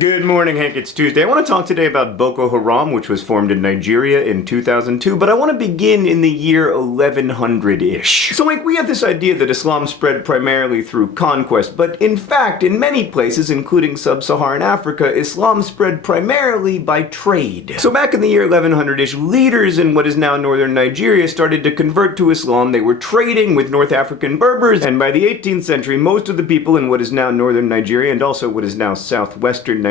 Good morning, Hank. It's Tuesday. I want to talk today about Boko Haram, which was formed in Nigeria in 2002, but I want to begin in the year 1100-ish. So, we have this idea that Islam spread primarily through conquest, but in fact, in many places, including sub-Saharan Africa, Islam spread primarily by trade. So back in the year 1100-ish, leaders in what is now northern Nigeria started to convert to Islam. They were trading with North African Berbers, and by the 18th century, most of the people in what is now northern Nigeria, and also what is now southwestern Nigeria,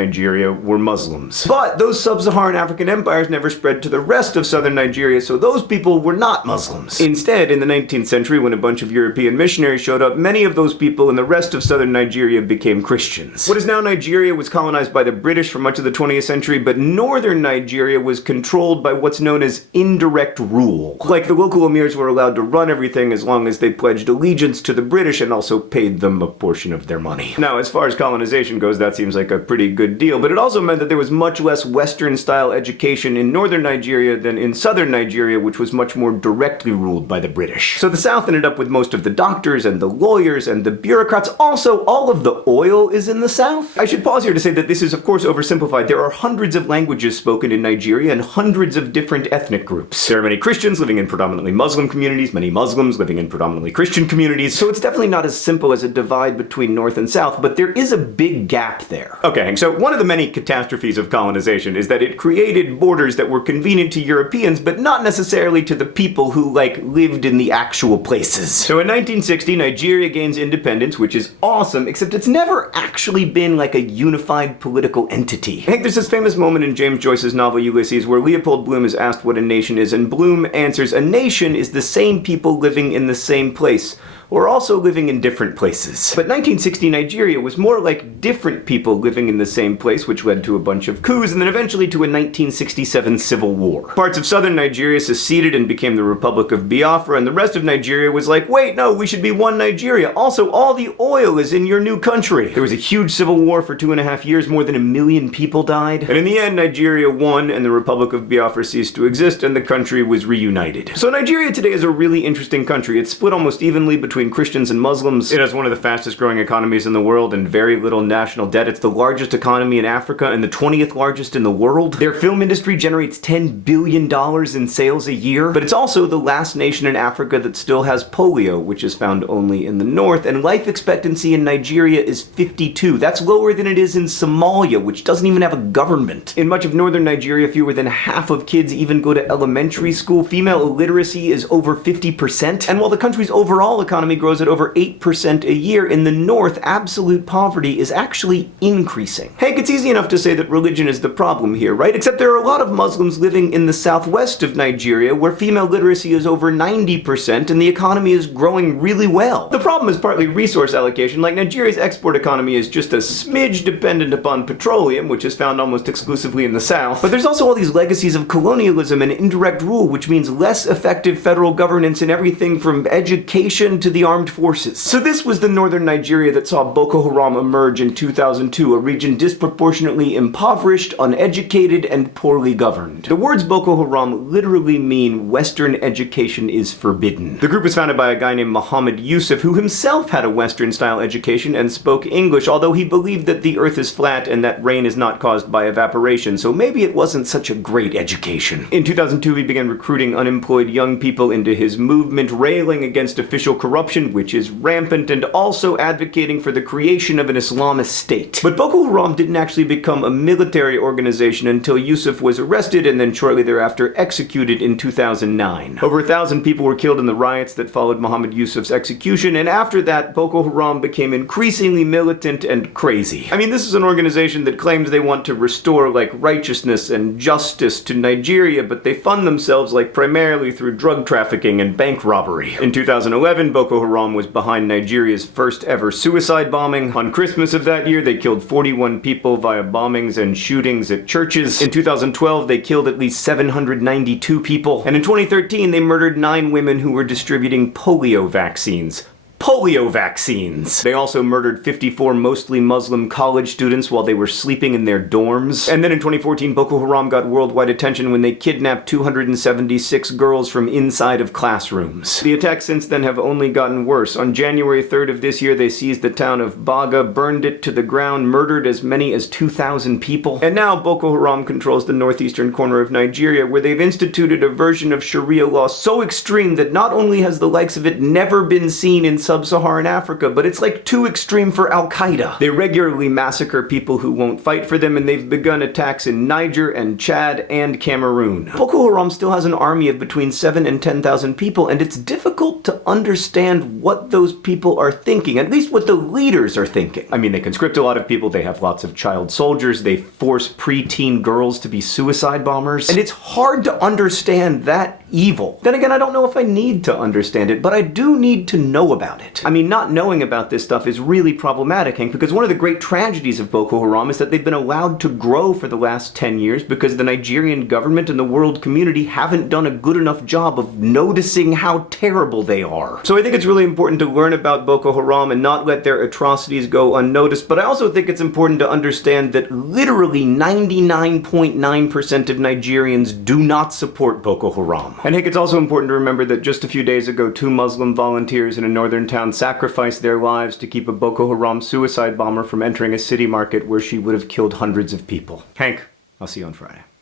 were Muslims. But those sub-Saharan African empires never spread to the rest of southern Nigeria, so those people were not Muslims. Instead, in the 19th century, when a bunch of European missionaries showed up, many of those people in the rest of southern Nigeria became Christians. What is now Nigeria was colonized by the British for much of the 20th century, but northern Nigeria was controlled by what's known as indirect rule. Like, the local emirs were allowed to run everything as long as they pledged allegiance to the British and also paid them a portion of their money. Now, as far as colonization goes, that seems like a pretty good deal, but it also meant that there was much less Western-style education in northern Nigeria than in southern Nigeria, which was much more directly ruled by the British. So the South ended up with most of the doctors and the lawyers and the bureaucrats. Also, all of the oil is in the South. I should pause here to say that this is, of course, oversimplified. There are hundreds of languages spoken in Nigeria and hundreds of different ethnic groups. There are many Christians living in predominantly Muslim communities, many Muslims living in predominantly Christian communities, so it's definitely not as simple as a divide between North and South, but there is a big gap there. Okay, so one of the many catastrophes of colonization is that it created borders that were convenient to Europeans, but not necessarily to the people who, lived in the actual places. So in 1960, Nigeria gains independence, which is awesome, except it's never actually been a unified political entity. I think there's this famous moment in James Joyce's novel Ulysses where Leopold Bloom is asked what a nation is, and Bloom answers, "A nation is the same people living in the same place, or also living in different places." But 1960 Nigeria was more like different people living in the same place, which led to a bunch of coups, and then eventually to a 1967 civil war. Parts of southern Nigeria seceded and became the Republic of Biafra, and the rest of Nigeria was like, wait, no, we should be one Nigeria. Also, all the oil is in your new country. There was a huge civil war for 2.5 years, more than 1 million people died. And in the end, Nigeria won, and the Republic of Biafra ceased to exist, and the country was reunited. So Nigeria today is a really interesting country. It's split almost evenly between Christians and Muslims. It has one of the fastest growing economies in the world and very little national debt. It's the largest economy in Africa and the 20th largest in the world. Their film industry generates $10 billion in sales a year, but it's also the last nation in Africa that still has polio, which is found only in the north, and life expectancy in Nigeria is 52. That's lower than it is in Somalia, which doesn't even have a government. In much of northern Nigeria, fewer than half of kids even go to elementary school. Female illiteracy is over 50%, and while the country's overall economy grows at over 8% a year, in the north, absolute poverty is actually increasing. Hank, it's easy enough to say that religion is the problem here, right? Except there are a lot of Muslims living in the southwest of Nigeria, where female literacy is over 90% and the economy is growing really well. The problem is partly resource allocation. Nigeria's export economy is just a smidge dependent upon petroleum, which is found almost exclusively in the south. But there's also all these legacies of colonialism and indirect rule, which means less effective federal governance in everything from education to the armed forces. So this was the northern Nigeria that saw Boko Haram emerge in 2002, a region disproportionately impoverished, uneducated, and poorly governed. The words Boko Haram literally mean Western education is forbidden. The group was founded by a guy named Muhammad Yusuf, who himself had a Western-style education and spoke English, although he believed that the earth is flat and that rain is not caused by evaporation, so maybe it wasn't such a great education. In 2002, he began recruiting unemployed young people into his movement, railing against official corruption, which is rampant, and also advocating for the creation of an Islamist state. But Boko Haram didn't actually become a military organization until Yusuf was arrested and then shortly thereafter executed in 2009. Over 1,000 people were killed in the riots that followed Muhammad Yusuf's execution, and after that, Boko Haram became increasingly militant and crazy. This is an organization that claims they want to restore, righteousness and justice to Nigeria, but they fund themselves, primarily through drug trafficking and bank robbery. In 2011, Boko Haram was behind Nigeria's first ever suicide bombing. On Christmas of that year, they killed 41 people via bombings and shootings at churches. In 2012, they killed at least 792 people. And in 2013, they murdered 9 women who were distributing polio vaccines. polio vaccines. They also murdered 54 mostly Muslim college students while they were sleeping in their dorms. And then in 2014, Boko Haram got worldwide attention when they kidnapped 276 girls from inside of classrooms. The attacks since then have only gotten worse. On January 3rd of this year, they seized the town of Baga, burned it to the ground, murdered as many as 2,000 people. And now Boko Haram controls the northeastern corner of Nigeria, where they've instituted a version of Sharia law so extreme that not only has the likes of it never been seen in sub-Saharan Africa, but it's like too extreme for Al-Qaeda. They regularly massacre people who won't fight for them, and they've begun attacks in Niger and Chad and Cameroon. Boko Haram still has an army of between 7,000 and 10,000 people, and it's difficult to understand what those people are thinking, at least what the leaders are thinking. I mean, they conscript a lot of people, they have lots of child soldiers, they force preteen girls to be suicide bombers, and it's hard to understand that evil. Then again, I don't know if I need to understand it, but I do need to know about it. I mean, not knowing about this stuff is really problematic, Hank, because one of the great tragedies of Boko Haram is that they've been allowed to grow for the last 10 years because the Nigerian government and the world community haven't done a good enough job of noticing how terrible they are. So I think it's really important to learn about Boko Haram and not let their atrocities go unnoticed, but I also think it's important to understand that literally 99.9% of Nigerians do not support Boko Haram. I think it's also important to remember that just a few days ago, 2 Muslim volunteers in a northern town sacrificed their lives to keep a Boko Haram suicide bomber from entering a city market where she would have killed hundreds of people. Hank, I'll see you on Friday.